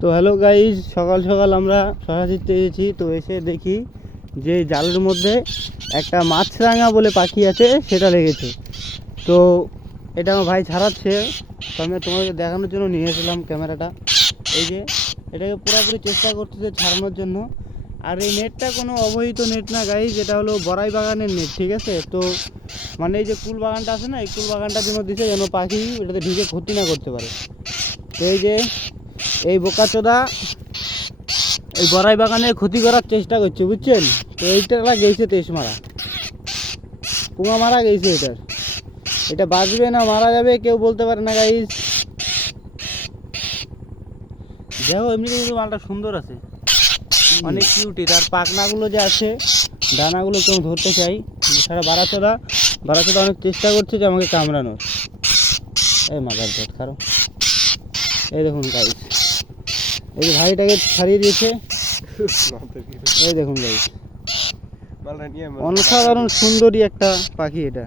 তো hello guys, সকাল সকাল আমরা সরাসিতে এসেছি। তো এসে দেখি যে জালের মধ্যে একটা মাছরাঙা বলে পাখি আছে, সেটা লেগেছে। তো এটা আমার ভাই ছাড়াচ্ছে, তো আমি তোমাকে দেখানোর জন্য নিয়ে এসেছিলাম ক্যামেরাটা। এই যে এটাকে পুরোপুরি চেষ্টা করতেছে ছাড়ানোর জন্য। আর এই নেটটা কোনো অবহিত নেট না গাইজ, এটা হলো বড়াই বাগানের নেট, ঠিক আছে? তো মানে এই যে কুল বাগানটা আছে না, এই কুল বাগানটার জন্য দিছে যেন পাখি এটাতে ঢুকে ক্ষতি না করতে পারে। তো এই যে এই বোকাচোদা এই বড়াই বাগানে ক্ষতি করার চেষ্টা করছে, বুঝছেন? তো এইটা গেছে তেইশ মারা, পুঙা মারা গেছে। এটা বাঁচবে না মারা যাবে কেউ বলতে পারে না গাইজ। দেখো এমনিতে কিন্তু মালটা সুন্দর আছে, অনেক কিউটি। তার পাখনাগুলো যে আছে, ডানাগুলো কেউ ধরতে চাই। সারা বারাচোদা অনেক চেষ্টা করছে যে আমাকে কামড়ানোর। এই মাদার পেট খারো। এই দেখুন গাইজ, এই যে ভাইটাকে ছাড়িয়ে দিয়েছে। এই দেখুন গাইজ, অসাধারণ সুন্দরী একটা পাখি এটা।